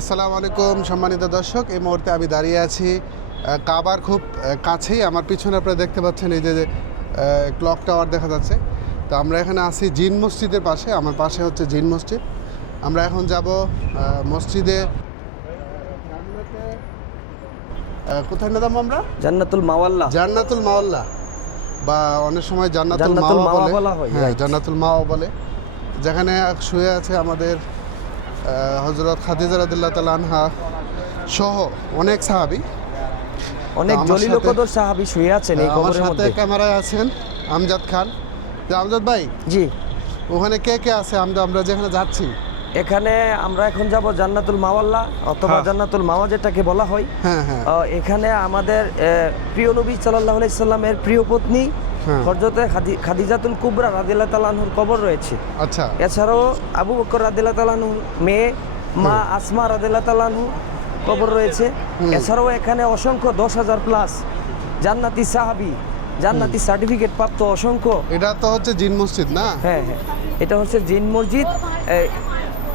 আসসালামু আলাইকুম সম্মানিত দর্শক, এই মুহূর্তে আমি দাঁড়িয়ে আছি কাবার খুব কাছেই। আমার পিছনে আপনারা দেখতে পাচ্ছেন এই যে ক্লক টাওয়ার দেখা যাচ্ছে। তো আমরা এখানে আছি জিন মসজিদের পাশে, আমার পাশে হচ্ছে জিন মসজিদ। আমরা এখন যাব মসজিদে, কোথায় না যাবো আমরা? জান্নাতুল মাওয়াল্লা। জান্নাতুল মাওয়াল্লা বা অনেক সময় জান্নাতুল মাওয়া বলা হয়। হ্যাঁ, জান্নাতুল মাওয়া বলে, যেখানে শুয়ে আছে আমাদের হযরত খাদিজা রাদিয়াল্লাহু তাআলা আনহা সহ অনেক সাহাবী, অনেক জলিল কদর সাহাবী শুয়ে আছেন এই কবরের মধ্যে। সাথে ক্যামেরায় আছেন আমজাদ খান। তো আমজাদ ভাই, জি, ওখানে কে কে আছে? আমরা যেখানে যাচ্ছি, এখানে আমরা এখন যাব জান্নাতুল মাওয়াল্লা অথবা জান্নাতুল মাওয়া যেটাকে বলা হয়। হ্যাঁ হ্যাঁ। এখানে আমাদের প্রিয় নবী সাল্লাল্লাহু আলাইহি সাল্লামের প্রিয় পত্নী হযরতে খাদিজাতুল কুবরা রাদিয়াল্লাহু তাআলা আনহার কবর রয়েছে। আচ্ছা। এছাড়াও আবু বকর রাদিয়াল্লাহু তাআলা আনহুর মেয়ে মা আসমা রাদিয়াল্লাহু তাআলা আনহু কবর রয়েছে। এছাড়াও এখানে অসংখ্য 10,000 প্লাস জান্নাতি সাহাবী, জান্নাতি সার্টিফিকেট প্রাপ্ত অসংখ্য। এটা তো হচ্ছে জিন মসজিদ না? হ্যাঁ হ্যাঁ, এটা হচ্ছে জিন মসজিদ।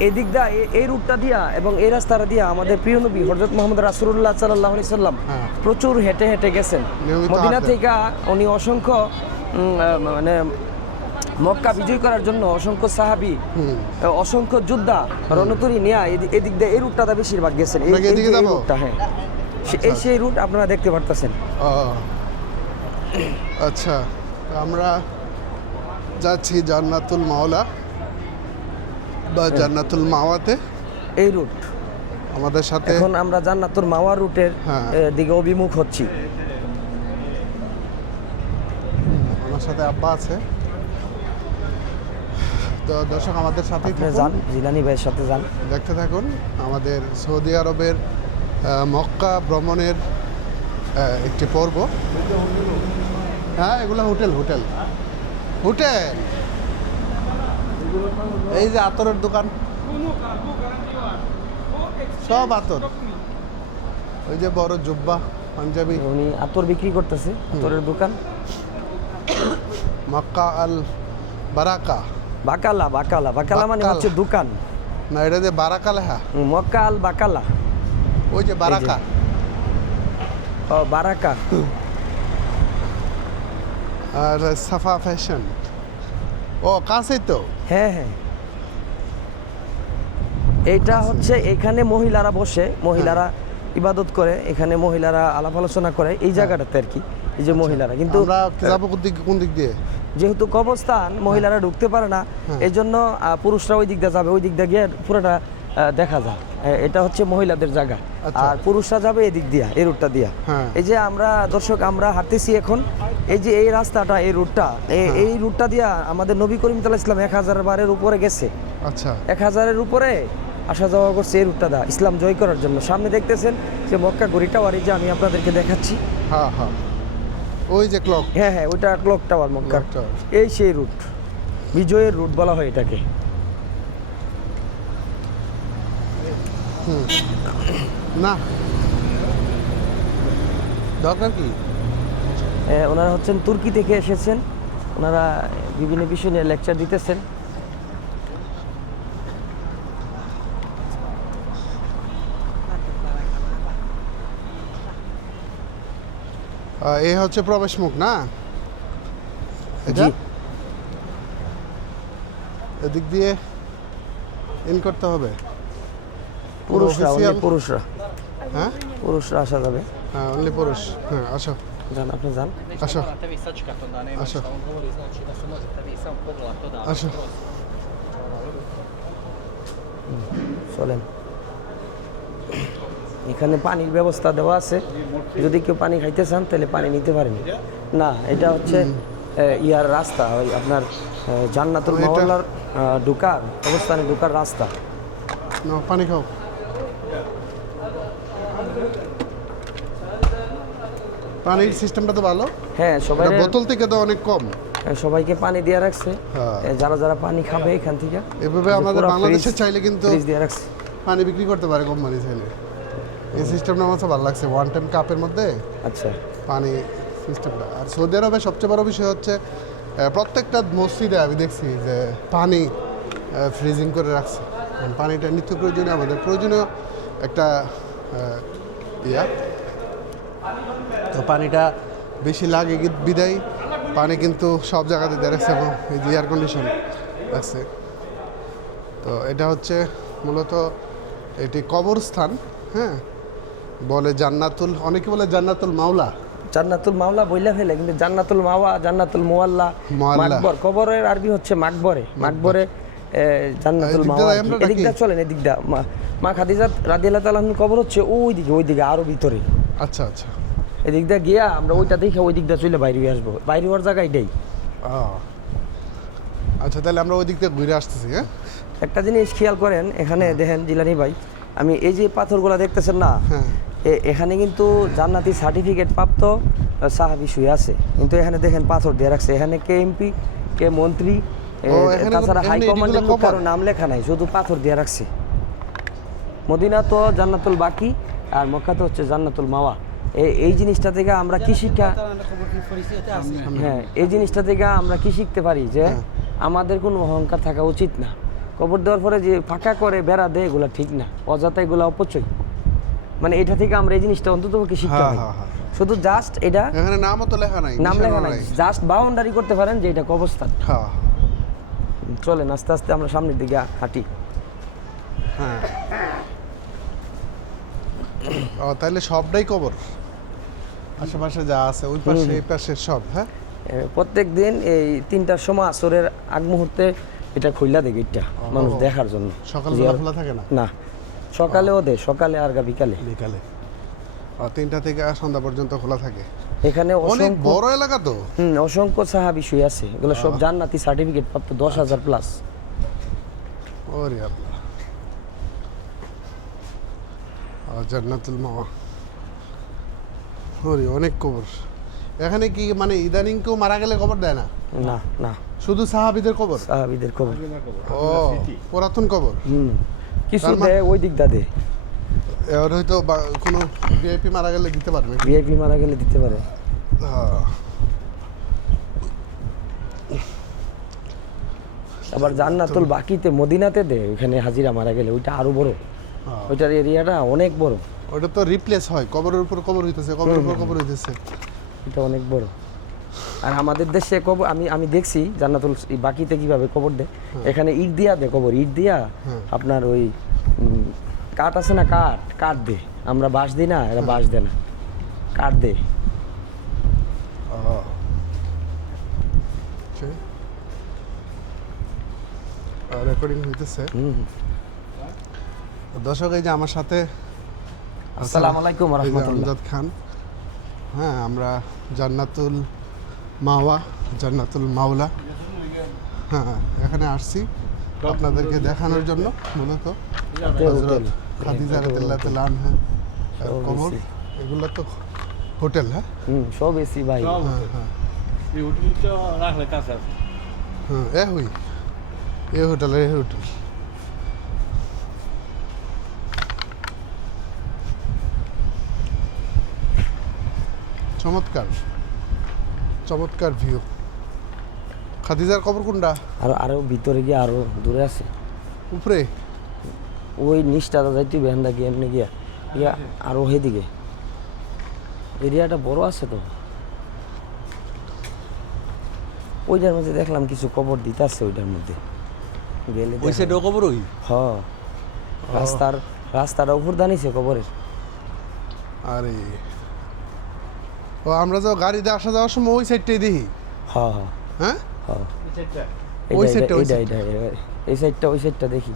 এদিক দা এই রুটটা দিয়া এবং এই রাস্তাটা দিয়া আমাদের প্রিয় নবী হযরত মুহাম্মদ রাসূলুল্লাহ সাল্লাল্লাহু আলাইহি সাল্লাম প্রচুর হেঁটে হেঁটে গেছেন। মদিনা থেকে উনি অসংখ্য মানে মক্কা বিজয় করার জন্য অসংখ্য সাহাবী, অসংখ্য যোদ্ধা রণতরী নিয়ে এদিক দিয়ে এই রুটটা বেশিরভাগ গেছেন। এই রুটটা, হ্যাঁ, সেই রুট আপনারা দেখতে পারতেছেন। আচ্ছা, আমরা যাচ্ছি জান্নাতুল মাওলা বা জান্নাতুল মাওয়াতে, এই রুট আমাদের সাথে। এখন আমরা জান্নাতুল মাওয়া রুটের দিকে অভিমুখ হচ্ছি। আমার সাথে আব্বা আছে। তো দর্শক, আমাদের সাথে যান, জিলানি ভাইয়ের সাথে যান, দেখতে থাকুন আমাদের সৌদি আরবের মক্কা ভ্রমণের একটি পর্ব। হ্যাঁ, এগুলো হোটেল হোটেল হোটেল। এই যে আতরের দোকান, সব আতর। ওই যে বড় জুব্বা পাঞ্জাবি, উনি আতর বিক্রি করতেছে, আতরের দোকান। মক্কা আল বারাকা, বাকালা বাকালা বাকালা মানে হচ্ছে দোকান না, এটা যে বারাকা লেখা। মক্কা আল বাকালা, ওই যে বারাকা। ও বারাকা। আর সাফা ফ্যাশন, ও কাছেই তো। হ্যাঁ হ্যাঁ, এইটা হচ্ছে এখানে মহিলারা বসে, মহিলারা ইবাদত করে, এখানে মহিলারা আলাপ আলোচনা করে এই জায়গাটাতে আর কি। এই যে মহিলারা, কিন্তু আমরা যাবো কোন দিক দিয়ে? যেহেতু কবরস্থান, মহিলারা ঢুকতে পারে না, এই জন্য পুরুষরা ওই দিক দিয়ে যাবে, ওই দিক দিয়ে গিয়ে পুরোটা দেখা যায়। এটা হচ্ছে মহিলাদের জায়গা, আর পুরুষরা যাবে এদিক দিয়া, এই রুটটা দিয়া। এই যে আমরা দর্শক, আমরা হাঁটতেছি এখন, এই যে এই রাস্তাটা, এই রুটটা, এই রুটটা দিয়া আমাদের নবী করিম সাল্লাল্লাহু আলাইহি ওয়াসাল্লাম 1000 বারের উপরে গেছে। আচ্ছা, 1000-এর উপরে আসা যাওয়া করছে এই রুটটা দা, ইসলাম জয় করার জন্য। সামনে দেখতেছেন যে মক্কা ঘড়ি টাওয়ার, এই যে আমি আপনাদেরকে দেখাচ্ছি। হ্যাঁ হ্যাঁ, ওই যে ক্লক। হ্যাঁ হ্যাঁ, ওইটা ক্লক টাওয়ার মক্কা। এই সেই রুট, বিজয়ের রুট বলা হয় এটাকে। না, দরকার কি? ওনারা হচ্ছেন তুর্কি থেকে এসেছেন, ওনারা বিভিন্ন বিষয় নিয়ে লেকচার দিতেছেন। এই হচ্ছে প্রবেশ মুখ না? এটা এদিক দিয়ে ইন করতে হবে। পুরুষরা, পুরুষরা, হ্যাঁ, পুরুষরা আসা যাবে। হ্যাঁ, অনলি পুরুষ। হ্যাঁ, আসো, যান, আপনি যান, আসো আসো আসো। চলেন। এখানে পানির ব্যবস্থা দেওয়া আছে, যদি কেউ পানি খাইতে চান তাহলে পানি নিতে পারেন। না, এটা হচ্ছে ইয়ার রাস্তা, ওই আপনার জান্নাতুল মাওয়াল্লার ঢুকার অবস্থানে ঢুকার রাস্তা। না, পানি খাও। পানির সিস্টেমটা তো ভালো। হ্যাঁ, সবাই বোতল থেকে তো অনেক কম। সবাইকে পানি দিয়ে রাখছে, যারা যারা পানি খাবে এখান থেকে। এভাবে আমাদের বাংলাদেশে চাইলে কিন্তু দিয়ে রাখছে, পানি বিক্রি করতে পারে কোম্পানি চাইলে। এই সিস্টেমটা আমার ভালো লাগছে, ওয়ান টাইম কাপের মধ্যে আচ্ছা পানি সিস্টেমটা। আর সৌদি আরবে সবচেয়ে বড় বিষয় হচ্ছে প্রত্যেকটা মসজিদে আমি দেখছি যে পানি ফ্রিজিং করে রাখছে। পানিটা নিত্য প্রয়োজনীয়, আমাদের প্রয়োজনীয় একটা ইয়া, তো পানিটা বেশি লাগে বিদায় পানি কিন্তু সব জায়গাতে দেওয়া রাখছে এবং এই যে এয়ার কন্ডিশন আছে। তো এটা হচ্ছে মূলত এটি কবরস্থান, হ্যাঁ, বলে জান্নাতুল, অনেকে বলে জান্নাতুল মাওলা। জান্নাতুল মাওলা বইলা ফেলে, কিন্তু জান্নাতুল মাওয়া, জান্নাতুল মোয়াল্লা, মাকবর, কবরের আরবি হচ্ছে মাকবরে, মাকবরে জান্নাতুল মাওয়া। এদিকটা চলেন, এদিকটা মা খাদিজা রাদিয়াল্লাহু তাআলা আনহার কবর হচ্ছে ওইদিকে আরো ভিতরে। আচ্ছা আচ্ছা, এদিকটা গিয়া আমরা ওইটা দেখে ওই দিকটা চলে বাইরে আসবো, বাইরে হওয়ার জায়গা এটাই। আচ্ছা, তাহলে আমরা ওই দিক থেকে ঘুরে আসতেছি। হ্যাঁ, একটা জিনিস খেয়াল করেন, এখানে দেখেন জিলানি ভাই, আমি এই যে পাথরগুলো দেখতেছেন না, এখানে কিন্তু জান্নাতি সার্টিফিকেট প্রাপ্ত সাহাবী শুয়ে আছে, কিন্তু এখানে দেখেন পাথর দিয়ে রাখছে। এখানে কে এমপি, কে মন্ত্রী, তাছাড়া হাই কমান্ডের লোক কারো নাম লেখা নাই, শুধু পাথর দিয়ে রাখছে। মদিনা তো জান্নাতুল বাকি, আর মক্কা তো হচ্ছে জান্নাতুল মাওয়া। এই জিনিসটা থেকে আমরা কি শিক্ষা, হ্যাঁ, এই জিনিসটা থেকে আমরা কি শিখতে পারি যে আমাদের কোনো অহংকার থাকা উচিত না। কবর দেওয়ার পরে যে ফাঁকা করে বেড়া দেয়, এগুলো ঠিক না, অযথা এগুলো অপচয়। মানে এটা থেকে আমরা এই জিনিসটা অন্তত কি শিখতে পারি। শুধু জাস্ট এটা এখানে নামও তো লেখা নাই, নাম লেখা নাই, জাস্ট বাউন্ডারি করতে পারেন যে এটা কবরস্থান। চলেন আস্তে আস্তে আমরা সামনের দিকে হাঁটি। হ্যাঁ, তাহলে সবটাই কবর, আশেপাশে যা আছে ওই পাশে এই পাশে সব। হ্যাঁ, প্রত্যেক দিন এই 3টার সময় আসরের আগ মুহূর্তে এটা খুললা দেয় গেটটা, মানুষ দেখার জন্য। সকালবেলা খোলা থাকে না? না, সকালেও দেয়, সকালে আর বিকালে। বিকালে 3টা থেকে সন্ধ্যা পর্যন্ত খোলা থাকে। এখানে অনেক বড় এলাকা তো। অসংখ্য সাহাবী শুয়ে আছে, এগুলো সব জান্নাতি সার্টিফিকেট প্রাপ্ত, 10,000 প্লাস। ওরে আল্লাহ, জান্নাতুল মাওয়া, ওরে অনেক কবর। এখানে কি মানে ইদানিং কেউ মারা গেলে কবর দেয় না? না না, শুধু সাহাবীদের কবর। সাহাবীদের কবর। ও, পুরাতন কবর। কিছু দেয় ওই দিকটা দেয়। এর হয়তো কোনো ভিআইপি মারা গেলে দিতে পারবে। ভিআইপি মারা গেলে দিতে পারে। আবার জান্নাতুল বাকিতে মদিনাতে দেয়, ওখানে হাজিরা মারা গেলে, ওইটা আরো বড়, ওইটার এরিয়াটা অনেক বড়। ওটা তো রিপ্লেস হয়, কবরের উপর কবর হইতেছে, কবরের উপর কবর হইতেছে, এটা অনেক বড়। আর আমাদের দেশে কবর আমি দেখছি জান্নাতুল বাকিতে কিভাবে কবর দেয়। এখানে ইট দিয়া দেয় কবর, ইট দিয়া আপনার ওই কাঠ আছে না, কাঠ দে, আমরা বাঁশ দিই না, এরা বাঁশ দেয় না, কাঠ দে। রেকর্ডিং হইতেছে। দর্শক, এই যে আমার সাথে আসসালামু আলাইকুম ওয়া রাহমাতুল্লাহ, আমজাদ খান। হ্যাঁ, আমরা জান্নাতুল মাওয়া, জান্নাতুল মাওলা, হ্যাঁ, এখানে আসছি আপনাদেরকে দেখানোর জন্য। মূলত হযরত খাদিজা রাদিয়াল্লাহু তাআলা আনহা কবর, এগুলো তো হোটেল। হ্যাঁ, সব এসি ভাই। এই হোটেলটা রাখলে কাছে আছে। হ্যাঁ, এই হোটেল চমৎকার ভিউ। খাদিজার কবর কোনটা? আরো ভিতরে গিয়ে আরো দূরে আছে, উপরে ওই নিচটা যাইতে বেহান্দা গিয়ে এমনি গিয়া আরো হেদিকে এরিয়াটা বড় আছে তো। ওইটার মধ্যে দেখলাম কিছু কবর দিতে আছে, ওইটার মধ্যে গেলে ওই সাইডে কবর ওই। হ্যাঁ, রাস্তার উপর দানিছে কবরের। আরে, ও আমরা তো গাড়িতে আসা যাওয়ার সময় ওই সাইডটাই দেখি। হ্যাঁ হ্যাঁ হ্যাঁ, হ্যাঁ, ওই সাইডটা এই সাইডটা দেখি।